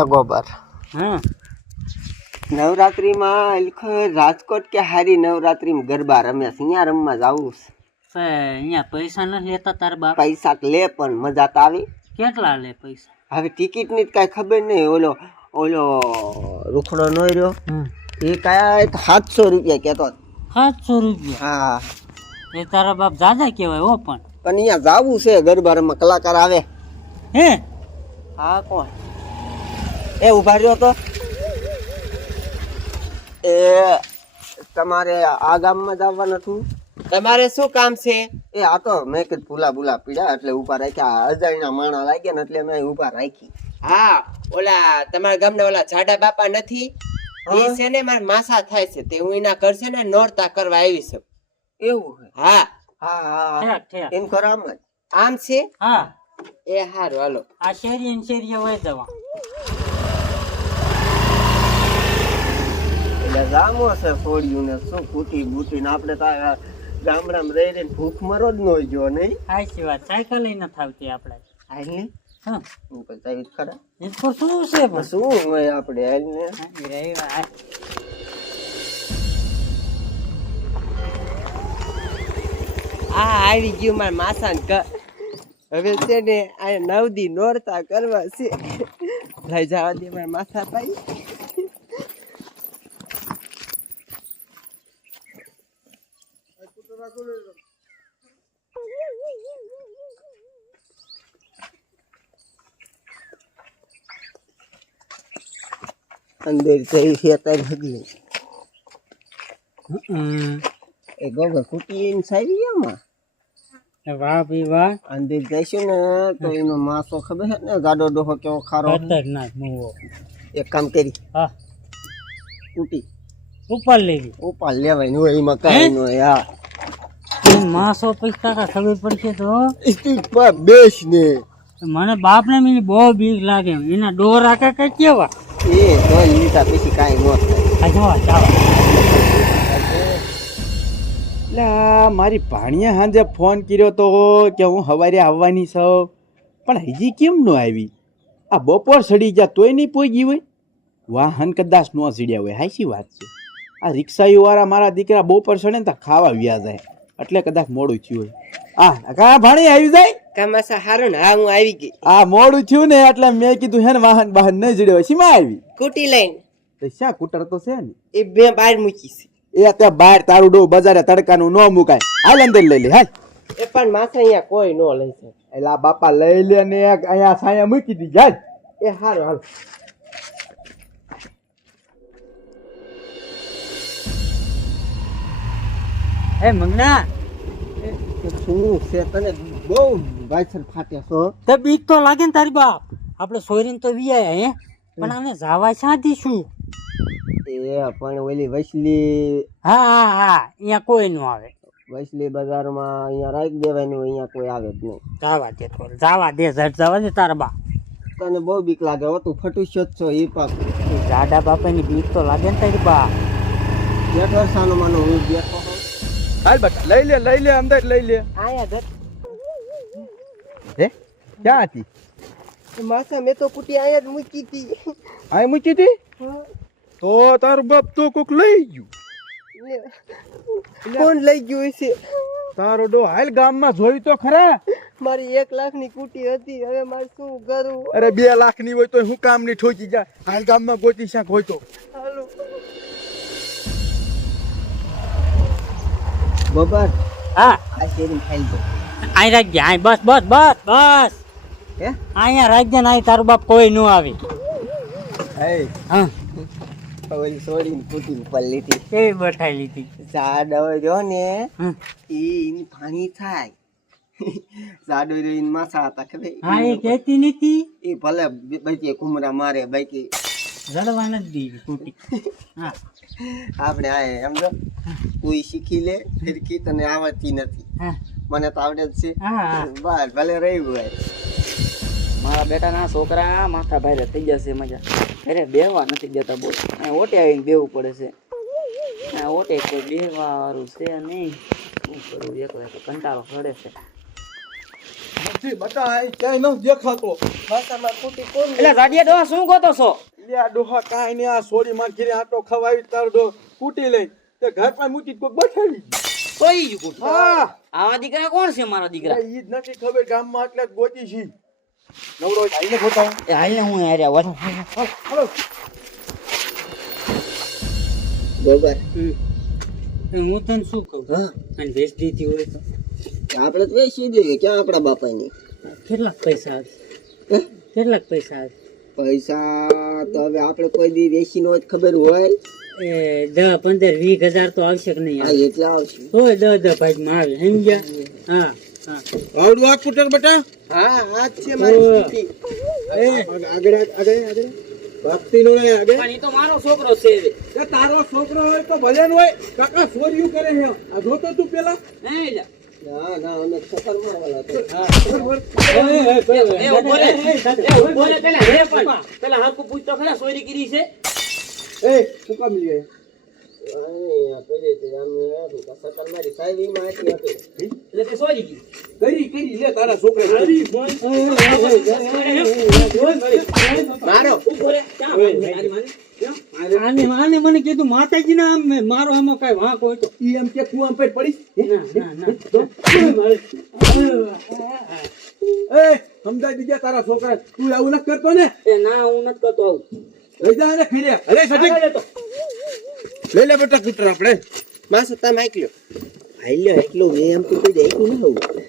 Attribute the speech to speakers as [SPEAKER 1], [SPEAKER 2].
[SPEAKER 1] હે ગોબર.
[SPEAKER 2] હા.
[SPEAKER 1] નવરાત્રીમાં લખો રાજકોટ કે હારી નવરાત્રીમાં ગરબા રમે છે. અહીંયા રમવા જવું છે.
[SPEAKER 2] અહીંયા પૈસા નથી લેતા તાર બાપ?
[SPEAKER 1] પૈસા તો લે પણ મજા તો આવી.
[SPEAKER 2] કેટલા લે પૈસા?
[SPEAKER 1] હવે ટિકિટની કાંઈ ખબર નહીં. ઓલો ઓલો રૂખડો નો રહ્યો. એ કાંઈ સાતસો રૂપિયા કેતો
[SPEAKER 2] સાતસો રૂપિયા?
[SPEAKER 1] હા.
[SPEAKER 2] એ તારા બાપ જાજા કહેવાય હો પણ.
[SPEAKER 1] પણ અહીંયા જવું છે. ગરબા રમવા કલાકાર આવે.
[SPEAKER 2] હે?
[SPEAKER 1] હા કોણ? એ ઊભા રહ્યો તો. એ તમારે આ ગામમાં જ આવવાનું હતું તમારે શું કામ છે? એ આ તો મેં કીધું ભૂલા ભૂલા પીડ્યા એટલે ઊભા રાખ્યા. અજાણ્યા માણા લાગ્યા ને એટલે મેં ઊભા રાખી.
[SPEAKER 3] હા ઓલા તમારા ગામના ઓલા જાડા બાપા નથી? એ છે ને મારા માસા થાય છે. તે હું એના ઘર છે ને નોરતા કરવા આવી છું.
[SPEAKER 1] એવું
[SPEAKER 3] હા.
[SPEAKER 1] હા હા
[SPEAKER 2] ઠેક ઠેક.
[SPEAKER 1] એમ કરો આમ જ.
[SPEAKER 3] આમ છે?
[SPEAKER 2] હા.
[SPEAKER 3] એ હારું હાલો.
[SPEAKER 2] આ શેરી ને શેરીએ વહી જવા
[SPEAKER 1] એટલે ગામો છે ફોડ્યું ને શું કૂટી બૂટી ને આપણે તો આ ગામડામાં રહી રહીને ભૂખ મરો જ ન જો નહીં?
[SPEAKER 2] સાચી વાત સાયકલ ન થાવતી આપણે.
[SPEAKER 1] હાલ ને?
[SPEAKER 2] હા.
[SPEAKER 1] હું ખરા.
[SPEAKER 2] એ તો શું છે
[SPEAKER 1] શું હોય આપણે.
[SPEAKER 3] આ આવી ગયું મારા માસા હવે છે ને આ નવ દી નોરતા કરવા છે. લઈ જવા દે મારા માસા ભાઈ
[SPEAKER 1] અંદર જઈ છે હગલી
[SPEAKER 2] હમ.
[SPEAKER 1] એ ગોબર કૂટી ને સારી આમાં.
[SPEAKER 2] એ વાહ ભઈ વાહ.
[SPEAKER 1] અંદર જઈશું ને તો એનો માસો ખબર છે ને ગાડો ડોહો કેવો ખારો.
[SPEAKER 2] ખતરનાક મુવો.
[SPEAKER 1] એક કામ કરી.
[SPEAKER 2] હા.
[SPEAKER 1] કૂટી.
[SPEAKER 2] ઉપર લેવી.
[SPEAKER 1] ઉપાડ લેવાયનું એમાં કાંઈ નું હા.
[SPEAKER 2] એમ માસો પૈસા કા ખબર પડશે તો?
[SPEAKER 1] બેસ ને.
[SPEAKER 2] મને બાપ ને મને બહુ બીક લાગે. એના ડોર કઈ કેવા?
[SPEAKER 1] એ તો લીધા પછી કાંઈ નો થાય.
[SPEAKER 2] જાવ
[SPEAKER 4] જોવા મારી ભાણિયા સાંજે ફોન કર્યો તો કે હું હવારે આવવાની છું. પણ હજી કેમ ન આવી? આ બપોર સડી ગયા તોય નહીં પહોંચી હોય. વાહન કદાચ ન સડ્યા હોય. હાચી વાત છે. આ રિક્ષાવાળા મારા દીકરા બપોર સડે ને તો ખાવા વ્યા જાય. એટલે કદાચ મોડું થયું હોય. આ કા ભાણી આવી જાય?
[SPEAKER 3] કા માસા હારું ને હા હું આવી ગઈ.
[SPEAKER 4] આ મોડું થયું ને એટલે મેં કીધું હે ને વાહન વાહન ન જડ્યો શીમાં આવી?
[SPEAKER 3] કુટી લઈને.
[SPEAKER 4] તો શા કુટર તો છે ને?
[SPEAKER 3] એ બે બહાર મૂકી છે.
[SPEAKER 4] એ ત્યાં બહાર તારું ડો બજારે તડકાનું ન મુકાય. હાલ અંદર લઈ લે હાલ.
[SPEAKER 3] એ પણ માથે અહીંયા કોઈ ન લઈ જાય
[SPEAKER 4] એલા બાપા લઈ લે ને અહીંયા સાયા મૂકી દી જાય
[SPEAKER 3] એ હારું હાલો
[SPEAKER 2] હે મંગના.
[SPEAKER 1] શું છે તને બહુ વાયસર ફાટ્યા છો?
[SPEAKER 2] તે બીક તો લાગે ને તારી બાપ. આપણે સોરીને તો વિયા હે. પણ આને જાવા શાંતિ શું
[SPEAKER 1] એ પણ ઓલી વૈસલી
[SPEAKER 2] હા હા હા. અહીંયા કોઈ ન આવે.
[SPEAKER 1] વૈસલી બજારમાં અહીંયા રાખી દેવાનું અહીંયા કોઈ આવે જ નહીં.
[SPEAKER 2] જાવા દે તો જાવા દે ઝટ જાવા દે તારા બાપ.
[SPEAKER 1] તને બહુ બીક લાગે હો તું ફટુશ્યો જ છો એ પાક.
[SPEAKER 2] જાડા બાપાની બીક તો લાગે ને તારી
[SPEAKER 1] બેઠો સાનો માનો હું બેઠો.
[SPEAKER 4] હાલ બેટા લઈ લે લઈ લે અંદર લઈ લે.
[SPEAKER 3] આયા ઘર.
[SPEAKER 4] હે? ક્યાં હતી?
[SPEAKER 3] માસા મેં તો કુટી આયા જ મૂકી હતી.
[SPEAKER 4] આય મૂકી હતી? તો તારું બાપ તો કોક લઈ ગયું.
[SPEAKER 3] કોણ લઈ ગયું છે
[SPEAKER 4] તારો ડો હાલ ગામમાં જોયું તો ખરા.
[SPEAKER 3] મારી એક લાખની કુટી હતી હવે મારે શું કરું?
[SPEAKER 4] અરે બે લાખની હોય તો હું કામની ઠોકી જા. હાલ ગામમાં ગોતી શાક હોય તો.
[SPEAKER 1] બબર?
[SPEAKER 2] હા.
[SPEAKER 1] આ શેરી ખાઈ ગયો
[SPEAKER 2] અહીં રાખજે અહીં બસ બસ બસ બસ.
[SPEAKER 1] હે?
[SPEAKER 2] અહીંયા રાખજે ને અહીં તારું બાપ કોઈ નું આવી.
[SPEAKER 1] હે?
[SPEAKER 2] હા.
[SPEAKER 1] ઓલી છોડીને કૂટીને લીધી.
[SPEAKER 2] કેવી બઠાઈ લીધી.
[SPEAKER 1] સાડો ને. એ પાણી થાય. સાડો રહ્યો એની માસા હતા ખબર?
[SPEAKER 2] હા એ કહેતી નથી
[SPEAKER 1] એ ભલે બાકી કુમરા મારે બાકી
[SPEAKER 2] જડવા નથી કુટી હા.
[SPEAKER 1] આપણે આ સમજો? તું ઈ શીખી લે ફિરકી તને આવડતી નથી. મને તો આવડે જ છે. બસ ભલે રહ્યું હોય.
[SPEAKER 5] મારા બેટાના છોકરા માથા ભાઈ થઈ જશે મજા. અરે બેહવા નથી જતા બોલ. ઓટે આવીને બેહવું પડે છે. ઓટે કોઈ બેહવા વાળું છે નહીં. શું કરું? એક કંટાળો પડે છે.
[SPEAKER 4] બતા બટા ક્યાંય ન દેખાતો.
[SPEAKER 1] ભાષામાં ખૂટી કોણ
[SPEAKER 5] એટલે રાડિયા ડોહા શું ગોતો છો?
[SPEAKER 4] લે આ ડોહા કાંઈ નહીં આ સોરી માં ઘેરે આટો ખવાવી તાર દો કૂટી લઈ. તે ઘર પર મૂકી કોઈ બેઠાવી
[SPEAKER 5] કોઈ જ કુટ?
[SPEAKER 4] હા.
[SPEAKER 5] આવા દીકરા કોણ છે મારા દીકરા?
[SPEAKER 4] ઈ જ નથી ખબર ગામમાં એટલે જ ગોતી છે. નવરો આઈને બતાવો
[SPEAKER 5] એ આઈને હું હાર્યા વાત
[SPEAKER 4] હાલો.
[SPEAKER 1] ગોબર
[SPEAKER 2] હું તને શું કહું?
[SPEAKER 1] હા.
[SPEAKER 2] અને વેચ દીધી હોય તો?
[SPEAKER 1] આપણે તો વેચી દઈએ ક્યાં આપણા બાપાની?
[SPEAKER 2] કેટલાક પૈસા આવે? કેટલાક પૈસા આવે?
[SPEAKER 1] પૈસા તો હવે આપણે કોઈ દી વેચી નો જ ખબર હોય.
[SPEAKER 2] એ દહ પંદર વીસ હજાર તો આવશે કે નહીં? આવે
[SPEAKER 1] એટલા આવશે.
[SPEAKER 2] હોય દહ દસ ભાગમાં આવે સમજ્યા? હા હા.
[SPEAKER 4] આવડું આ કૂટર બેટા?
[SPEAKER 1] હા આ છે મારી
[SPEAKER 2] ઓહ.
[SPEAKER 1] આગળ આગળ આગળ ભક્તિ નો આગળ.
[SPEAKER 5] પણ એ તો મારો છોકરો છે.
[SPEAKER 4] તારો છોકરો હોય તો ભલે હોય. કાકા સોર્યું કરે છે. આ જોતો તું પેલા?
[SPEAKER 5] હે લ્યા.
[SPEAKER 1] ના ના અમે ખતર મારવાના તો
[SPEAKER 5] એ ઊભો રે. એ ઊભો રે પેલા હે પણ. પેલા હાકુ પૂછતો ખરા સોયરી કરી છે
[SPEAKER 4] એ શું કામ લઈ ગયા
[SPEAKER 2] આને મને કીધું માતાજી ના આમ મારો આમાં કઈ વાંક હોય તો
[SPEAKER 4] ઈ એમ કે આમ પે પડીશ સમજાય દીધા તારા છોકરા તું આવું નથી કરતો ને
[SPEAKER 5] ના હું નથી કરતો આવું
[SPEAKER 4] લઈ જા ને ખીરે અરે
[SPEAKER 5] લેતો.
[SPEAKER 4] લઈ લે બેટા કૂતરા આપણે.
[SPEAKER 1] માસું, તમે આટલ્યો આટલ્યો એટલું મેં એમ તો કોઈ દેખ્યું ન હોવું